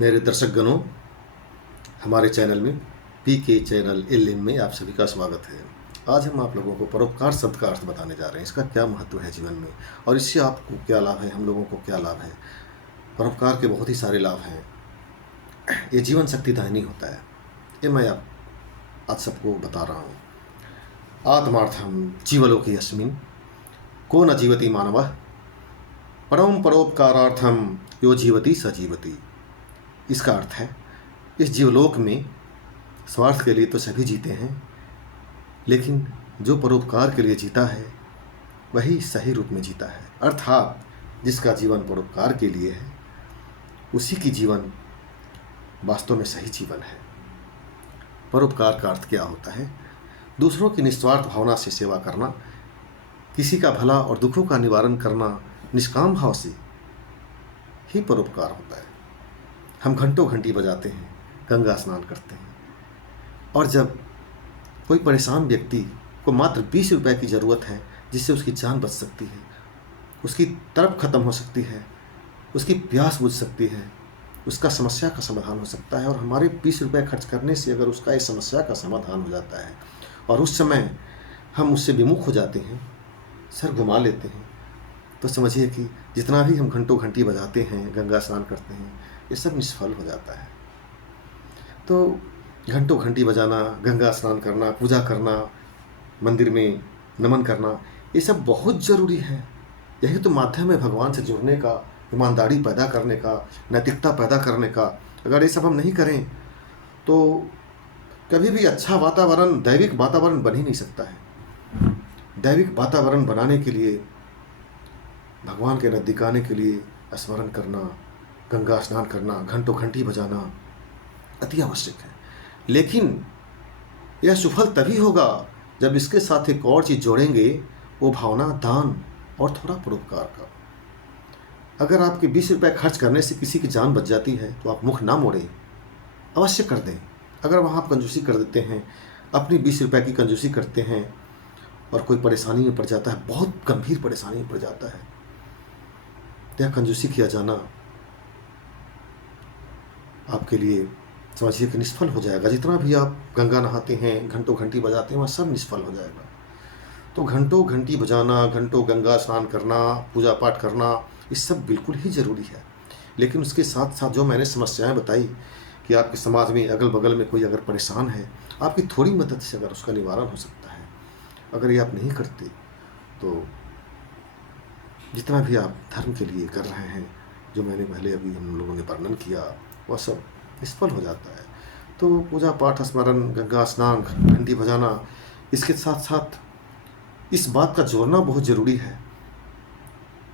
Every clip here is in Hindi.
मेरे दर्शकगणों, हमारे चैनल में पीके चैनल एलएम में आप सभी का स्वागत है। आज हम आप लोगों को परोपकार शब्द का अर्थ बताने जा रहे हैं। इसका क्या महत्व है जीवन में और इससे आपको क्या लाभ है, हम लोगों को क्या लाभ है। परोपकार के बहुत ही सारे लाभ हैं। ये जीवन शक्तिदायिनी होता है। ये मैं आप आज सबको बता रहा हूँ। आत्मार्थम जीवलोके अस्मिन् को न जीवति मानवः परम परोपकारार्थम यो जीवति स जीवति। इसका अर्थ है, इस जीवलोक में स्वार्थ के लिए तो सभी जीते हैं, लेकिन जो परोपकार के लिए जीता है वही सही रूप में जीता है। अर्थात जिसका जीवन परोपकार के लिए है उसी की जीवन वास्तव में सही जीवन है। परोपकार का अर्थ क्या होता है? दूसरों की निस्वार्थ भावना से सेवा करना, किसी का भला और दुखों का निवारण करना निष्काम भाव से ही परोपकार होता है। हम घंटों घंटी बजाते हैं, गंगा स्नान करते हैं, और जब कोई परेशान व्यक्ति को मात्र 20 रुपए की ज़रूरत है जिससे उसकी जान बच सकती है, उसकी तड़प खत्म हो सकती है, उसकी प्यास बुझ सकती है, उसका समस्या का समाधान हो सकता है, और हमारे 20 रुपए खर्च करने से अगर उसका इस समस्या का समाधान हो जाता है और उस समय हम उससे विमुख हो जाते हैं, सर घुमा लेते हैं, तो समझिए कि जितना भी हम घंटों घंटी बजाते हैं, गंगा स्नान करते हैं, ये सब निष्फल हो जाता है। तो घंटों घंटी बजाना, गंगा स्नान करना, पूजा करना, मंदिर में नमन करना, ये सब बहुत ज़रूरी है। यही तो माध्यम है भगवान से जुड़ने का, ईमानदारी पैदा करने का, नैतिकता पैदा करने का। अगर ये सब हम नहीं करें तो कभी भी अच्छा वातावरण, दैविक वातावरण बन ही नहीं सकता है। दैविक वातावरण बनाने के लिए, भगवान के नज़दीक आने के लिए स्मरण करना, गंगा स्नान करना, घंटों घंटी बजाना अति आवश्यक है। लेकिन यह सुफल तभी होगा जब इसके साथ एक और चीज़ जोड़ेंगे, वो भावना दान और थोड़ा परोपकार का। अगर आपके 20 रुपए खर्च करने से किसी की जान बच जाती है तो आप मुख ना मोड़ें, अवश्य कर दें। अगर वहाँ आप कंजूसी कर देते हैं, अपनी 20 रुपए की कंजूसी करते हैं और कोई परेशानी में पड़ जाता है, बहुत गंभीर परेशानी में पड़ जाता है, तो यह कंजूसी किया जाना आपके लिए समझिए कि निष्फल हो जाएगा। जितना भी आप गंगा नहाते हैं, घंटों घंटी बजाते हैं, वह सब निष्फल हो जाएगा। तो घंटों घंटी बजाना, घंटों गंगा स्नान करना, पूजा पाठ करना, ये सब बिल्कुल ही ज़रूरी है। लेकिन उसके साथ साथ जो मैंने समस्याएं बताई कि आपके समाज में अगल बगल में कोई अगर परेशान है, आपकी थोड़ी मदद से अगर उसका निवारण हो सकता है, अगर ये आप नहीं करते तो जितना भी आप धर्म के लिए कर रहे हैं, जो मैंने पहले अभी हम लोगों ने वर्णन किया, वह सब निष्फल हो जाता है। तो पूजा पाठ, स्मरण, गंगा स्नान, घंटी बजाना, इसके साथ साथ इस बात का जोड़ना बहुत ज़रूरी है,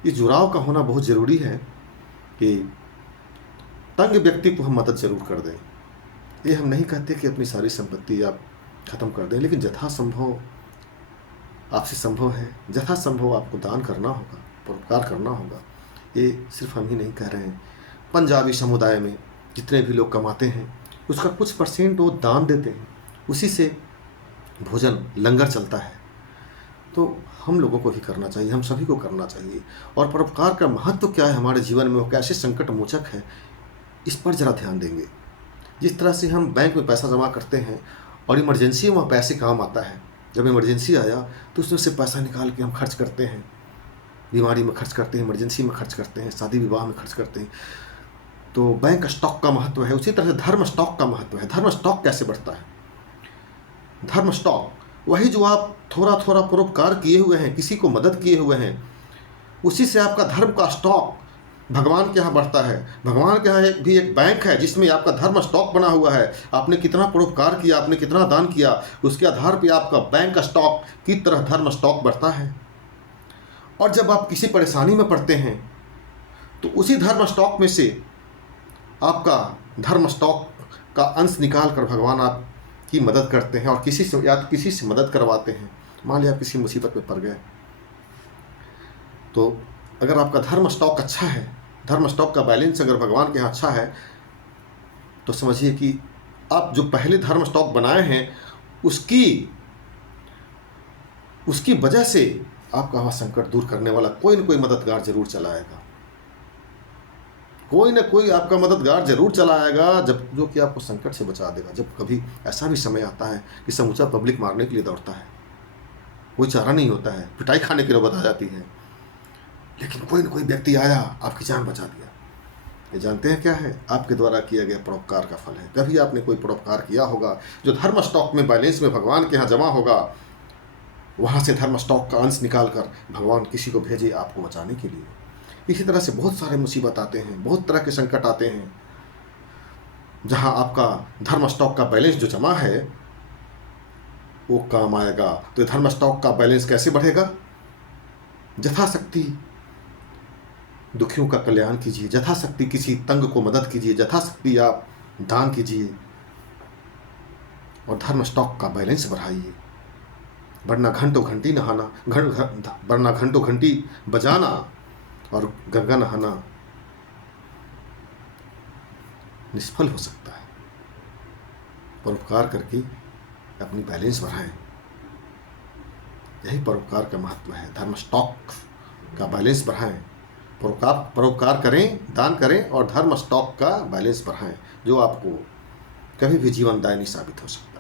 इस जुड़ाव का होना बहुत ज़रूरी है कि तंग व्यक्ति को हम मदद ज़रूर कर दें। ये हम नहीं कहते कि अपनी सारी संपत्ति आप ख़त्म कर दें, लेकिन यथासंभव आपसे संभव है, यथासंभव आपको दान करना होगा, परोपकार करना होगा। ये सिर्फ हम ही नहीं कह रहे हैं। पंजाबी समुदाय में जितने भी लोग कमाते हैं उसका कुछ % वो दान देते हैं, उसी से भोजन लंगर चलता है। तो हम लोगों को ही करना चाहिए, हम सभी को करना चाहिए। और परोपकार का महत्व क्या है हमारे जीवन में, वो कैसे संकट मोचक है, इस पर ज़रा ध्यान देंगे। जिस तरह से हम बैंक में पैसा जमा करते हैं और इमरजेंसी में वहाँ पैसे काम आता है, जब इमरजेंसी आया तो उसमें से पैसा निकाल के हम खर्च करते हैं, बीमारी में खर्च करते हैं, इमरजेंसी में खर्च करते हैं, शादी विवाह में खर्च करते हैं। तो बैंक स्टॉक का महत्व है। उसी तरह से धर्म स्टॉक का महत्व है। धर्म स्टॉक कैसे बढ़ता है? धर्म स्टॉक वही जो आप थोड़ा थोड़ा परोपकार किए हुए हैं, किसी को मदद किए हुए हैं, उसी से आपका धर्म का स्टॉक भगवान के यहाँ बढ़ता है। भगवान के यहाँ भी एक बैंक है जिसमें आपका धर्म स्टॉक बना हुआ है। आपने कितना परोपकार किया, आपने कितना दान किया, उसके आधार पर आपका बैंक स्टॉक की तरह धर्म स्टॉक बढ़ता है। और जब आप किसी परेशानी में पड़ते हैं तो उसी धर्म स्टॉक में से आपका धर्म स्टॉक का अंश निकाल कर भगवान आपकी मदद करते हैं और किसी से या तो किसी से मदद करवाते हैं। मान लिया आप किसी मुसीबत में पड़ गए, तो अगर आपका धर्म स्टॉक अच्छा है, धर्म स्टॉक का बैलेंस अगर भगवान के यहाँ अच्छा है, तो समझिए कि आप जो पहले धर्म स्टॉक बनाए हैं उसकी वजह से आपका वहाँ संकट दूर करने वाला कोई न कोई मददगार जरूर चला आएगा। कोई ना कोई आपका मददगार जरूर चला आएगा, जब जो कि आपको संकट से बचा देगा। जब कभी ऐसा भी समय आता है कि समूचा पब्लिक मारने के लिए दौड़ता है, कोई चारा नहीं होता है, पिटाई खाने की नौबत आ जाती है, लेकिन कोई ना कोई व्यक्ति आया, आपकी जान बचा दिया। ये जानते हैं क्या है? आपके द्वारा किया गया परोपकार का फल है। कभी आपने कोई परोपकार किया होगा, जो धर्म स्टॉक में, बैलेंस में भगवान के यहाँ जमा होगा, वहाँ से धर्म स्टॉक का अंश निकाल कर भगवान किसी को भेजे आपको बचाने के लिए। इसी तरह से बहुत सारे मुसीबत आते हैं, बहुत तरह के संकट आते हैं, जहाँ आपका धर्म स्टॉक का बैलेंस जो जमा है वो काम आएगा। तो धर्म स्टॉक का बैलेंस कैसे बढ़ेगा? यथाशक्ति दुखियों का कल्याण कीजिए, यथाशक्ति किसी तंग को मदद कीजिए, यथाशक्ति आप दान कीजिए और धर्म स्टॉक का बैलेंस बढ़ाइए। वरना घंटों घंटी नहाना, वरना घंटों घंटी बजाना और गंगा नहाना निष्फल हो सकता है। परोपकार करके अपनी बैलेंस बढ़ाएं, यही परोपकार का महत्व है। धर्म स्टॉक का बैलेंस बढ़ाएं, परोपकार करें, दान करें और धर्म स्टॉक का बैलेंस बढ़ाएं, जो आपको कभी भी जीवनदायिनी साबित हो सकता है।